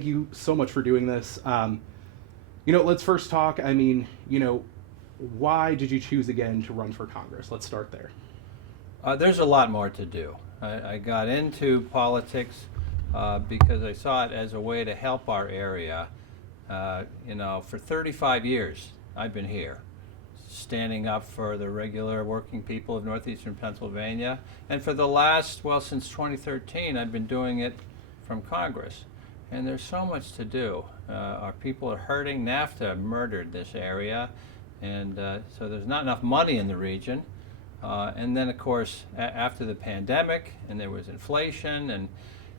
You so much for doing this. Let's first talk. Why did you choose again to run for Congress? Let's start there. There's a lot more to do. I got into politics because I saw it as a way to help our area. For 35 years, I've been here, standing up for the regular working people of northeastern Pennsylvania. And for the last, since 2013, I've been doing it from Congress. And there's so much to do. Our people are hurting. NAFTA murdered this area. And so there's not enough money in the region. And then, of course, after the pandemic, and there was inflation, and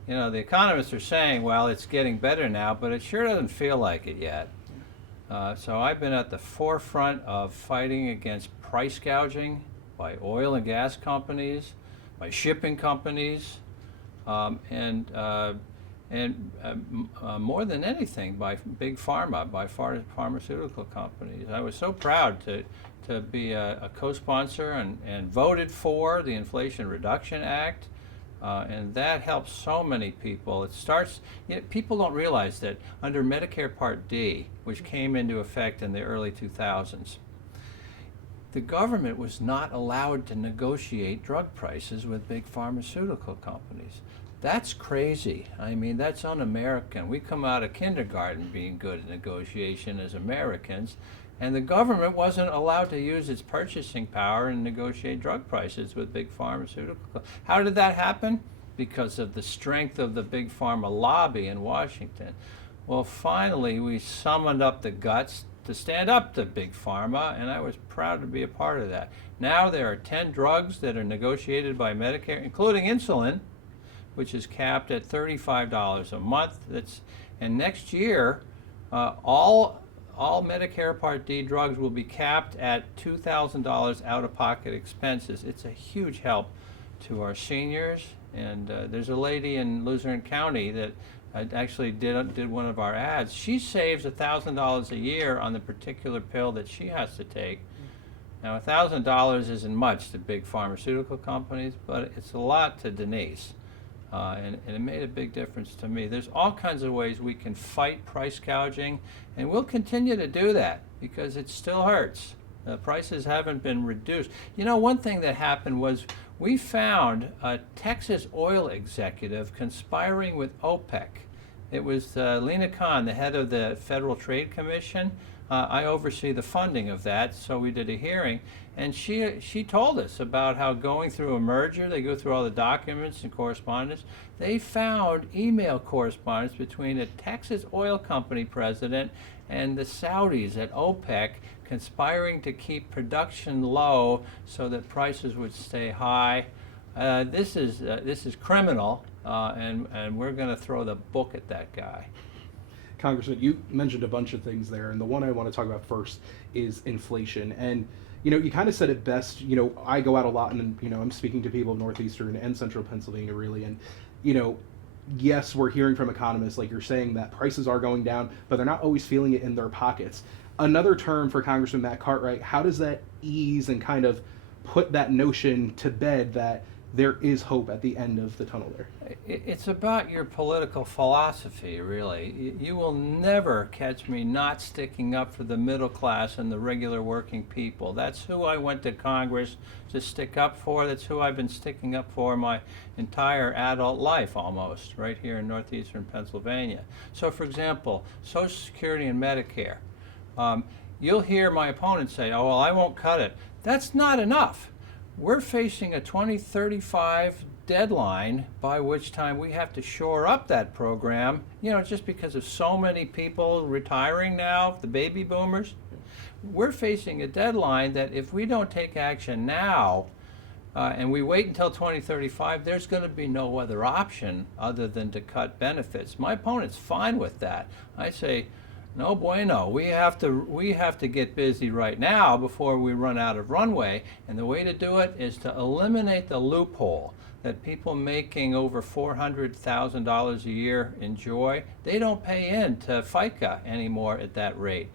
the economists are saying, well, it's getting better now, but it sure doesn't feel like it yet. So I've been at the forefront of fighting against price gouging by oil and gas companies, by shipping companies, and more than anything, by big pharma, by pharmaceutical companies. I was so proud to be a co-sponsor and voted for the Inflation Reduction Act. And that helps so many people. It starts, people don't realize that under Medicare Part D, which came into effect in the early 2000s, the government was not allowed to negotiate drug prices with big pharmaceutical companies. That's crazy. I mean, that's un-American. We come out of kindergarten being good at negotiation as Americans, and the government wasn't allowed to use its purchasing power and negotiate drug prices with big pharmaceutical companies. How did that happen? Because of the strength of the big pharma lobby in Washington. Well, finally, we summoned up the guts to stand up to big pharma, and I was proud to be a part of that. Now there are 10 drugs that are negotiated by Medicare, including insulin, which is capped at $35 a month. And next year, all Medicare Part D drugs will be capped at $2,000 out-of-pocket expenses. It's a huge help to our seniors. And there's a lady in Luzerne County that actually did one of our ads. She saves $1,000 a year on the particular pill that she has to take. Now, $1,000 isn't much to big pharmaceutical companies, but it's a lot to Denise. And it made a big difference to me. There's all kinds of ways we can fight price gouging, and we'll continue to do that because it still hurts. The prices haven't been reduced. One thing that happened was we found a Texas oil executive conspiring with OPEC. It was Lena Khan, the head of the Federal Trade Commission. I oversee the funding of that, so we did a hearing, and she told us about how going through a merger, they go through all the documents and correspondence, they found email correspondence between a Texas oil company president and the Saudis at OPEC conspiring to keep production low so that prices would stay high. This is criminal, and we're going to throw the book at that guy. Congressman, you mentioned a bunch of things there, and the one I want to talk about first is inflation. And you kind of said it best. I go out a lot, and I'm speaking to people of northeastern and central Pennsylvania, really. And yes, we're hearing from economists, like you're saying, that prices are going down, but they're not always feeling it in their pockets. Another term for Congressman Matt Cartwright: how does that ease and kind of put that notion to bed that there is hope at the end of the tunnel there? It's about your political philosophy, really. You will never catch me not sticking up for the middle class and the regular working people. That's who I went to Congress to stick up for. That's who I've been sticking up for my entire adult life, almost, right here in northeastern Pennsylvania. So, for example, Social Security and Medicare. You'll hear my opponents say, oh, well, I won't cut it. That's not enough. We're facing a 2035 deadline by which time we have to shore up that program, just because of so many people retiring now, the baby boomers. We're facing a deadline that if we don't take action now and we wait until 2035, there's going to be no other option other than to cut benefits. My opponent's fine with that. I say, no bueno. We have to get busy right now before we run out of runway, and the way to do it is to eliminate the loophole that people making over $400,000 a year enjoy. They don't pay into FICA anymore at that rate.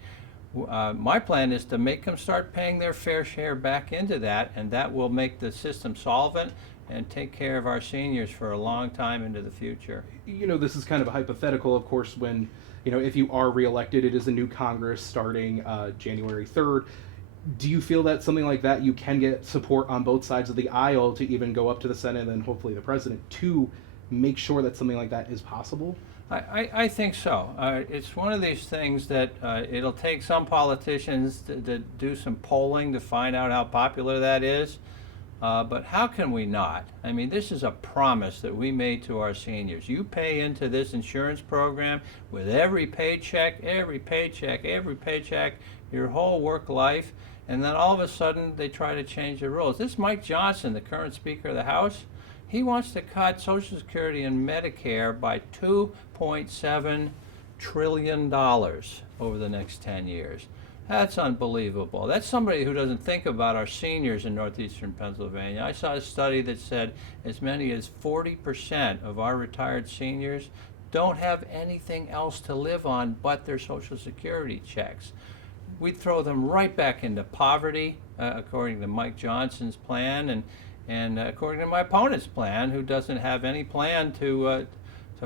My plan is to make them start paying their fair share back into that, and that will make the system solvent and take care of our seniors for a long time into the future. This is kind of a hypothetical, of course, when, if you are reelected, it is a new Congress starting January 3rd. Do you feel that something like that you can get support on both sides of the aisle to even go up to the Senate and then hopefully the president to make sure that something like that is possible? I think so. It's one of these things that it'll take some politicians to do some polling to find out how popular that is. But how can we not? I mean, this is a promise that we made to our seniors. You pay into this insurance program with every paycheck, your whole work life, and then all of a sudden they try to change the rules. This Mike Johnson, the current Speaker of the House, he wants to cut Social Security and Medicare by $2.7 trillion over the next 10 years. That's unbelievable. That's somebody who doesn't think about our seniors in northeastern Pennsylvania. I saw a study that said as many as 40% of our retired seniors don't have anything else to live on but their Social Security checks. We'd throw them right back into poverty, according to Mike Johnson's plan, and according to my opponent's plan, who doesn't have any plan to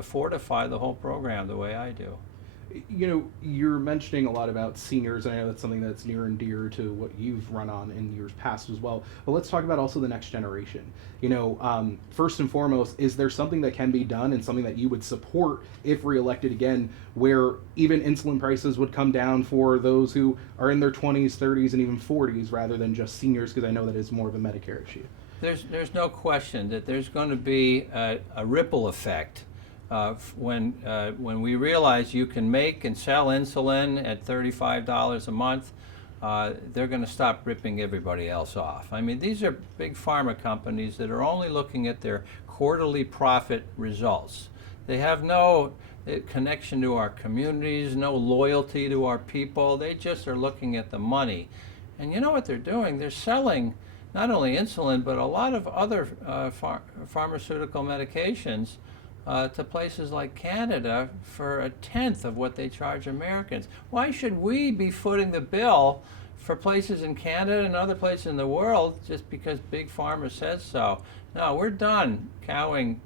fortify the whole program the way I do. You're mentioning a lot about seniors, and I know that's something that's near and dear to what you've run on in years past as well. But let's talk about also the next generation. First and foremost, is there something that can be done and something that you would support if reelected again, where even insulin prices would come down for those who are in their 20s, 30s, and even 40s, rather than just seniors, because I know that is more of a Medicare issue? There's no question that there's going to be a ripple effect. When we realize you can make and sell insulin at $35 a month, they're going to stop ripping everybody else off. I mean, these are big pharma companies that are only looking at their quarterly profit results. They have no connection to our communities, no loyalty to our people. They just are looking at the money. And you know what they're doing? They're selling not only insulin, but a lot of other pharmaceutical medications to places like Canada for a tenth of what they charge Americans. Why should we be footing the bill for places in Canada and other places in the world just because Big Pharma says so? No, we're done kowtowing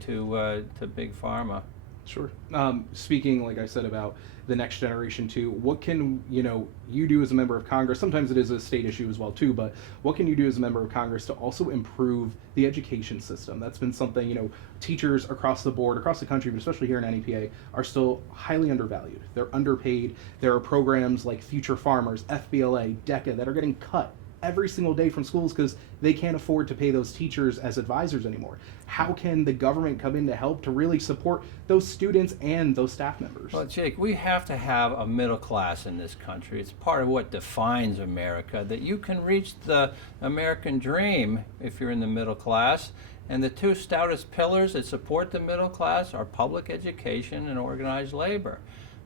to Big Pharma. Sure. Speaking, like I said, about the next generation too, what can you do as a member of Congress? Sometimes it is a state issue as well too, but what can you do as a member of Congress to also improve the education system? That's been something, teachers across the board, across the country, but especially here in NEPA, are still highly undervalued. They're underpaid. There are programs like Future Farmers, FBLA, DECA that are getting cut every single day from schools because they can't afford to pay those teachers as advisors anymore. How can the government come in to help to really support those students and those staff members? Well, Jake, we have to have a middle class in this country. It's part of what defines America, that you can reach the American dream if you're in the middle class. And the two stoutest pillars that support the middle class are public education and organized labor.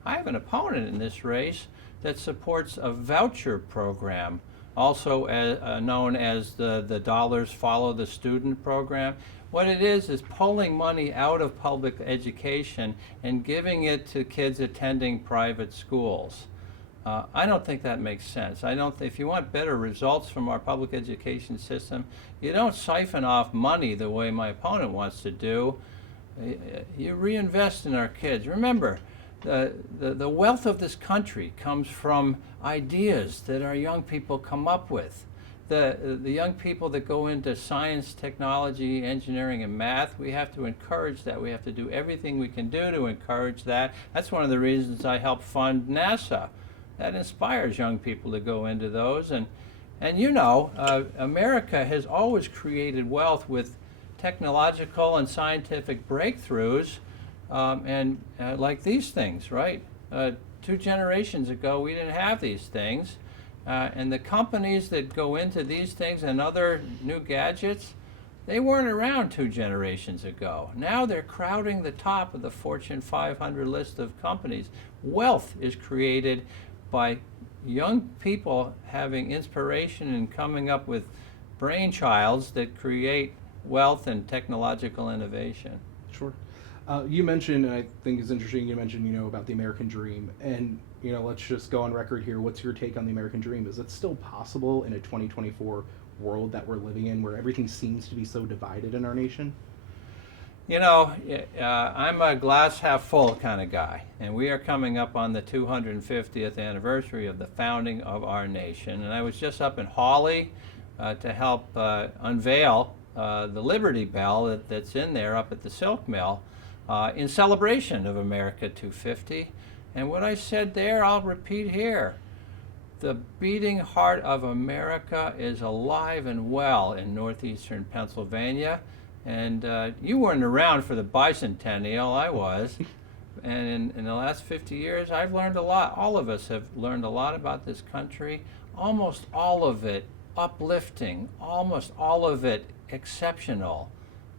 I have an opponent in this race that supports a voucher program, also known as the Dollars Follow the Student program. What it is pulling money out of public education and giving it to kids attending private schools. I don't think that makes sense. If you want better results from our public education system, you don't siphon off money the way my opponent wants to do. You reinvest in our kids. Remember, the wealth of this country comes from ideas that our young people come up with. The young people that go into science, technology, engineering, and math, we have to encourage that. We have to do everything we can do to encourage that. That's one of the reasons I help fund NASA. That inspires young people to go into those. And America has always created wealth with technological and scientific breakthroughs. Like these things, right? 2 generations ago, we didn't have these things. And the companies that go into these things and other new gadgets, they weren't around 2 generations ago. Now they're crowding the top of the Fortune 500 list of companies. Wealth is created by young people having inspiration and coming up with brainchilds that create wealth and technological innovation. Sure. You mentioned, and I think it's interesting, you mentioned, about the American dream. And, let's just go on record here. What's your take on the American dream? Is it still possible in a 2024 world that we're living in, where everything seems to be so divided in our nation? You know, I'm a glass half full kind of guy, and we are coming up on the 250th anniversary of the founding of our nation. And I was just up in Hawley to help unveil the Liberty Bell that's in there up at the Silk Mill in celebration of America 250. And what I said there, I'll repeat here. The beating heart of America is alive and well in northeastern Pennsylvania. And you weren't around for the bicentennial, I was. And in the last 50 years, I've learned a lot. All of us have learned a lot about this country. Almost all of it uplifting, almost all of it exceptional,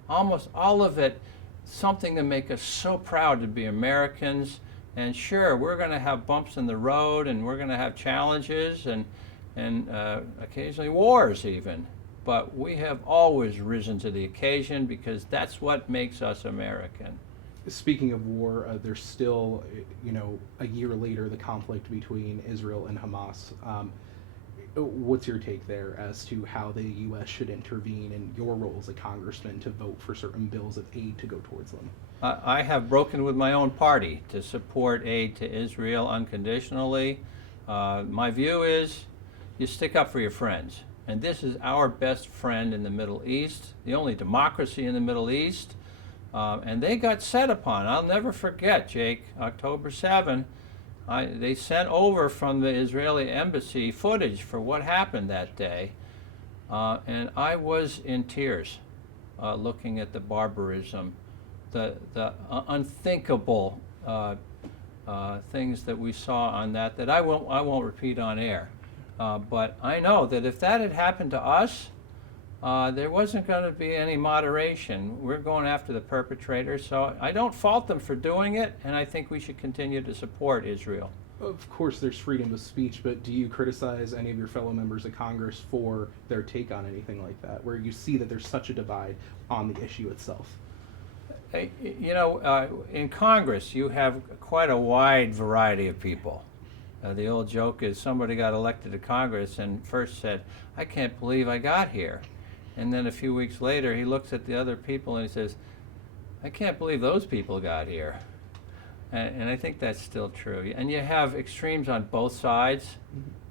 almost all of it something to make us so proud to be Americans. And sure, we're going to have bumps in the road, and we're going to have challenges, and occasionally wars even. But we have always risen to the occasion because that's what makes us American. Speaking of war, there's still, a year later, the conflict between Israel and Hamas. What's your take there as to how the U.S. should intervene in your role as a congressman to vote for certain bills of aid to go towards them? I have broken with my own party to support aid to Israel unconditionally. My view is you stick up for your friends. And this is our best friend in the Middle East, the only democracy in the Middle East. And they got set upon. I'll never forget, Jake, October 7. They sent over from the Israeli embassy footage for what happened that day. And I was in tears looking at the barbarism, the unthinkable things that we saw on that I won't repeat on air. But I know that if that had happened to us, there wasn't going to be any moderation. We're going after the perpetrators, so I don't fault them for doing it, and I think we should continue to support Israel. Of course, there's freedom of speech, but do you criticize any of your fellow members of Congress for their take on anything like that, where you see that there's such a divide on the issue itself? In Congress, you have quite a wide variety of people. The old joke is somebody got elected to Congress and first said, "I can't believe I got here." And then a few weeks later, he looks at the other people and he says, "I can't believe those people got here." And I think that's still true. And you have extremes on both sides.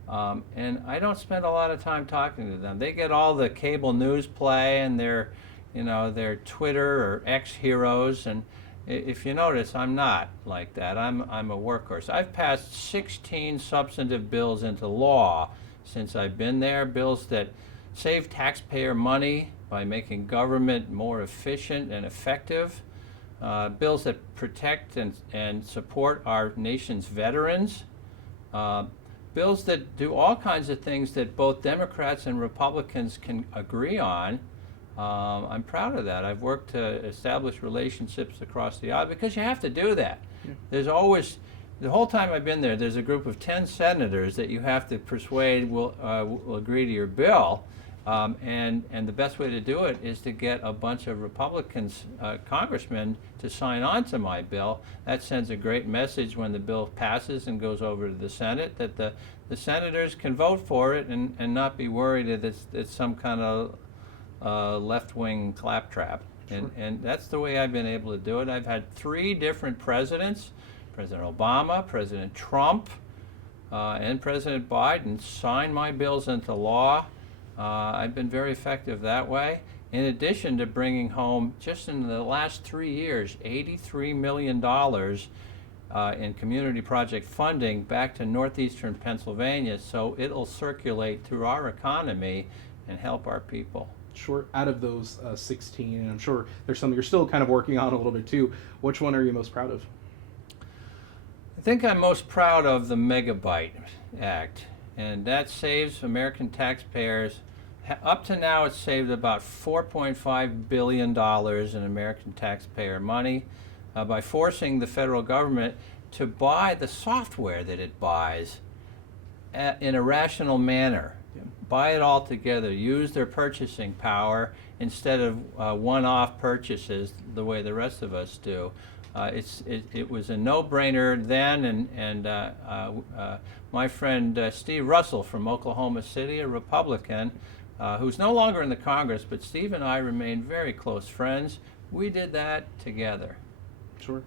And I don't spend a lot of time talking to them. They get all the cable news play and their Twitter or X heroes. And if you notice, I'm not like that. I'm a workhorse. I've passed 16 substantive bills into law since I've been there, bills that save taxpayer money by making government more efficient and effective, bills that protect and support our nation's veterans, bills that do all kinds of things that both Democrats and Republicans can agree on. I'm proud of that. I've worked to establish relationships across the aisle because you have to do that. Yeah. There's always, the whole time I've been there, there's a group of 10 senators that you have to persuade will agree to your bill. And the best way to do it is to get a bunch of Republicans, congressmen, to sign on to my bill. That sends a great message when the bill passes and goes over to the Senate that the senators can vote for it and not be worried that it's some kind of left-wing claptrap. Sure. And that's the way I've been able to do it. I've had 3 different presidents, President Obama, President Trump, and President Biden, sign my bills into law. I've been very effective that way. In addition to bringing home, just in the last 3 years, $83 million in community project funding back to northeastern Pennsylvania, so it'll circulate through our economy and help our people. Sure. Out of those 16, and I'm sure there's some you're still kind of working on a little bit too, which one are you most proud of? I think I'm most proud of the Megabyte Act, and that saves American taxpayers. Up to now, it's saved about $4.5 billion in American taxpayer money by forcing the federal government to buy the software that it buys in a rational manner. Buy it all together, use their purchasing power instead of one-off purchases the way the rest of us do. It was a no-brainer then, and my friend Steve Russell from Oklahoma City, a Republican, who's no longer in the Congress, but Steve and I remain very close friends. We did that together. Sure.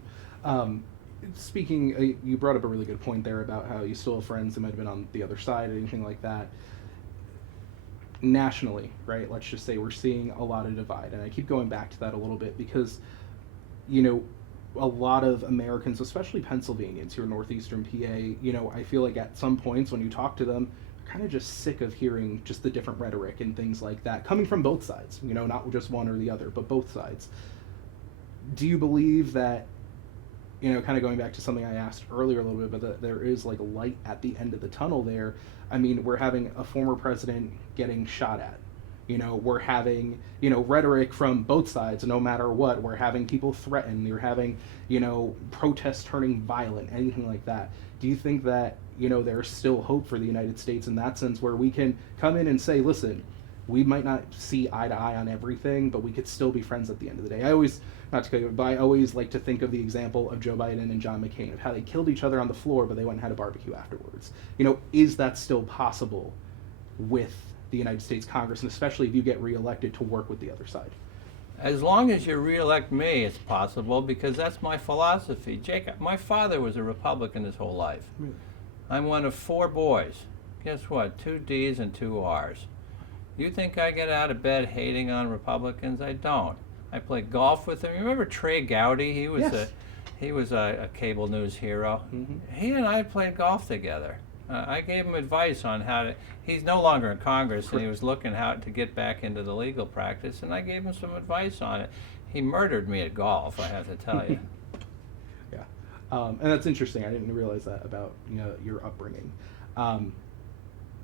Speaking, you brought up a really good point there about how you still have friends that might have been on the other side or anything like that. Nationally, right, let's just say we're seeing a lot of divide, and I keep going back to that a little bit because, a lot of Americans, especially Pennsylvanians who are northeastern PA, I feel like at some points when you talk to them, they're kind of just sick of hearing just the different rhetoric and things like that coming from both sides, not just one or the other, but both sides. Do you believe that, kind of going back to something I asked earlier a little bit, but that there is like a light at the end of the tunnel there? I mean, we're having a former president getting shot at. We're having, rhetoric from both sides, no matter what. We're having people threatened. You're having, protests turning violent, anything like that. Do you think that, there's still hope for the United States in that sense, where we can come in and say, listen, we might not see eye to eye on everything, but we could still be friends at the end of the day? I always, not to cut you, but I always like to think of the example of Joe Biden and John McCain, of how they killed each other on the floor, but they went and had a barbecue afterwards. Is that still possible with the United States Congress, and especially if you get reelected, to work with the other side? As long as you reelect me, it's possible, because that's my philosophy. Jacob, my father was a Republican his whole life. Really? I'm one of 4 boys. Guess what? 2 D's and 2 R's. You think I get out of bed hating on Republicans? I don't. I play golf with them. You remember Trey Gowdy? He was a cable news hero. Mm-hmm. He and I played golf together. I gave him advice on how to. He's no longer in Congress, and he was looking how to get back into the legal practice, and I gave him some advice on it. He murdered me at golf, I have to tell you. Yeah, and that's interesting. I didn't realize that about your upbringing.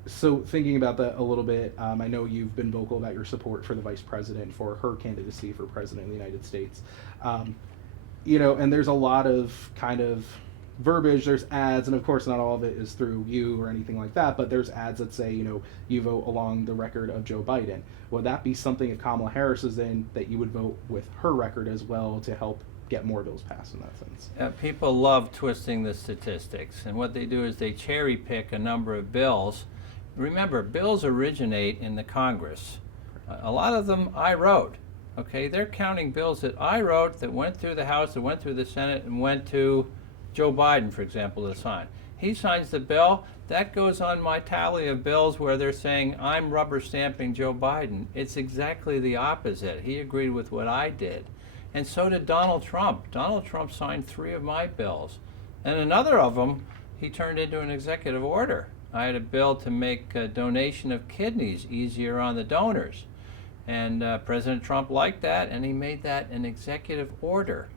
So thinking about that a little bit, I know you've been vocal about your support for the vice president for her candidacy for president of the United States. And there's a lot of kind of verbiage, there's ads, and of course not all of it is through you or anything like that, but there's ads that say, you vote along the record of Joe Biden. Would that be something, if Kamala Harris is in, that you would vote with her record as well to help get more bills passed in that sense? People love twisting the statistics, and what they do is they cherry pick a number of bills. Remember, bills originate in the Congress. A lot of them I wrote. Okay, they're counting bills that I wrote that went through the House, that went through the Senate, and went to Joe Biden, for example, to sign. He signs the bill. That goes on my tally of bills where they're saying I'm rubber stamping Joe Biden. It's exactly the opposite. He agreed with what I did. And so did Donald Trump. Donald Trump signed 3 of my bills. And another of them he turned into an executive order. I had a bill to make a donation of kidneys easier on the donors. And President Trump liked that, and he made that an executive order.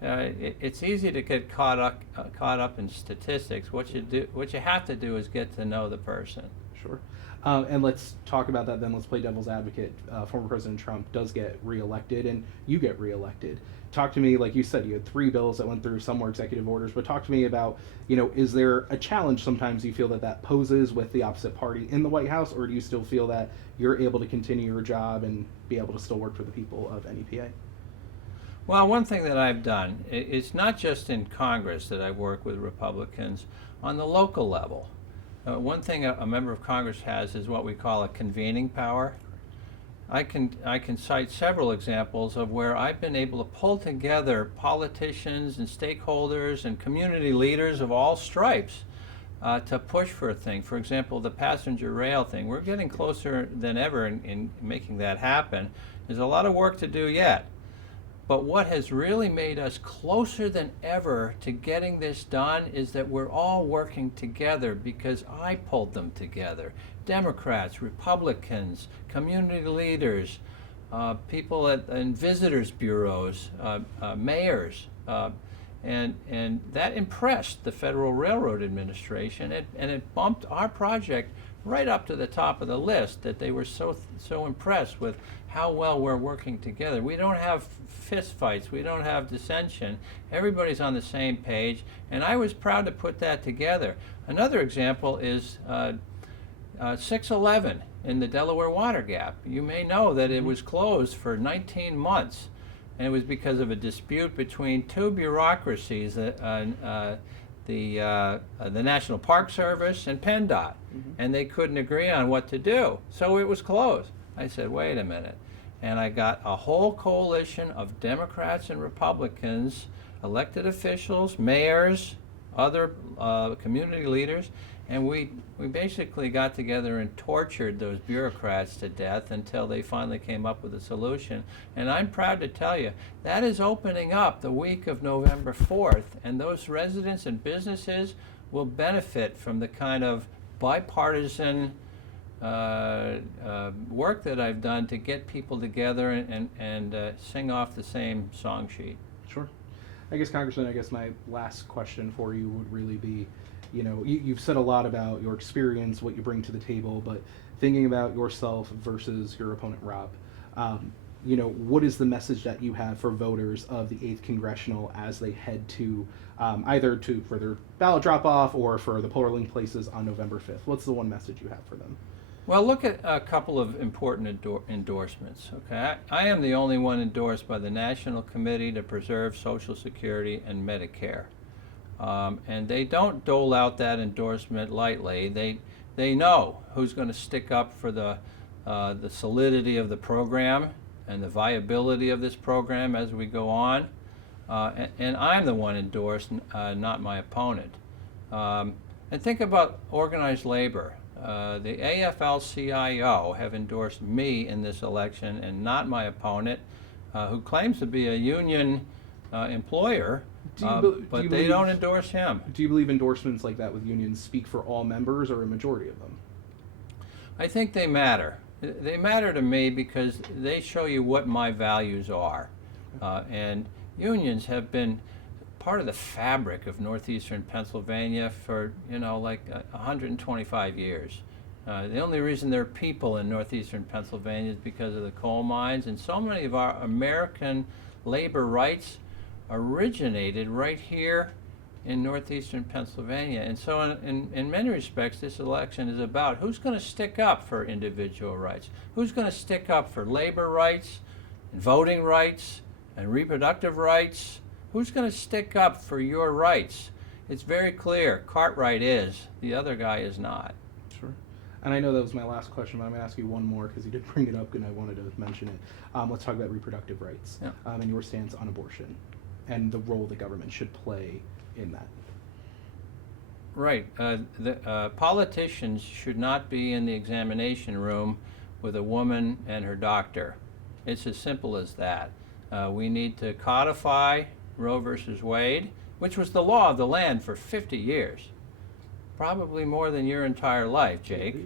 It's easy to get caught up in statistics. What you have to do is get to know the person. Sure. And let's talk about that then. Let's play devil's advocate. Former President Trump does get reelected, and you get reelected. Talk to me, like you said, you had 3 bills that went through, some were executive orders, but talk to me about, is there a challenge sometimes you feel that poses with the opposite party in the White House, or do you still feel that you're able to continue your job and be able to still work for the people of NEPA? Well, one thing that I've done, it's not just in Congress that I work with Republicans, on the local level. One thing a member of Congress has is what we call a convening power. I can cite several examples of where I've been able to pull together politicians and stakeholders and community leaders of all stripes to push for a thing. For example, the passenger rail thing. We're getting closer than ever in making that happen. There's a lot of work to do yet. But what has really made us closer than ever to getting this done is that we're all working together because I pulled them together. Democrats, Republicans, community leaders, people in visitors bureaus, mayors, and that impressed the Federal Railroad Administration, and it bumped our project right up to the top of the list, that they were so impressed with how well we're working together. We don't have fist fights, we don't have dissension, everybody's on the same page, and I was proud to put that together. Another example is 611 in the Delaware Water Gap. You may know that it was closed for 19 months, and it was because of a dispute between 2 bureaucracies, the the National Park Service and PennDOT, and they couldn't agree on what to do, so it was closed. I said, wait a minute, and I got a whole coalition of Democrats and Republicans, elected officials, mayors, other community leaders, and we basically got together and tortured those bureaucrats to death until they finally came up with a solution. And I'm proud to tell you, that is opening up the week of November 4th, and those residents and businesses will benefit from the kind of bipartisan work that I've done to get people together and sing off the same song sheet. Sure. I guess, Congressman, my last question for you would really be, you've said a lot about your experience, what you bring to the table, but thinking about yourself versus your opponent, Rob, what is the message that you have for voters of the 8th Congressional as they head to either for their ballot drop-off or for the polling places on November 5th? What's the one message you have for them? Well, look at a couple of important endorsements. Okay, I am the only one endorsed by the National Committee to Preserve Social Security and Medicare, and they don't dole out that endorsement lightly. They know who's going to stick up for the solidity of the program and the viability of this program as we go on, and I'm the one endorsed, not my opponent. And think about organized labor. The AFL-CIO have endorsed me in this election and not my opponent, who claims to be a union employer, but they don't endorse him. Do you believe endorsements like that with unions speak for all members or a majority of them? I think they matter. They matter to me because they show you what my values are. And unions have been part of the fabric of northeastern Pennsylvania for, 125 years. The only reason there are people in northeastern Pennsylvania is because of the coal mines, and so many of our American labor rights originated right here in northeastern Pennsylvania. And so in many respects, this election is about who's going to stick up for individual rights, who's going to stick up for labor rights and voting rights and reproductive rights. Who's going to stick up for your rights? It's very clear. Cartwright is. The other guy is not. Sure. And I know that was my last question, but I'm going to ask you one more because you did bring it up and I wanted to mention it. Let's talk about reproductive rights and your stance on abortion and the role the government should play in that. Right. Politicians should not be in the examination room with a woman and her doctor. It's as simple as that. We need to codify Roe versus Wade, which was the law of the land for 50 years, probably more than your entire life, Jake.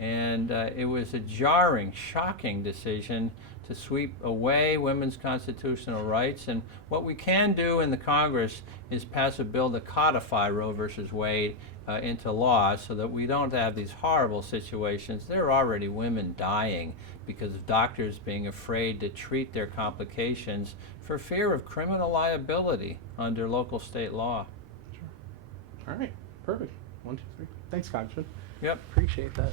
And it was a jarring, shocking decision to sweep away women's constitutional rights. And what we can do in the Congress is pass a bill to codify Roe versus Wade into law so that we don't have these horrible situations. There are already women dying because of doctors being afraid to treat their complications for fear of criminal liability under local state law. Sure. All right. Perfect. 1, 2, 3. Thanks, Congressman. Yep. Appreciate that.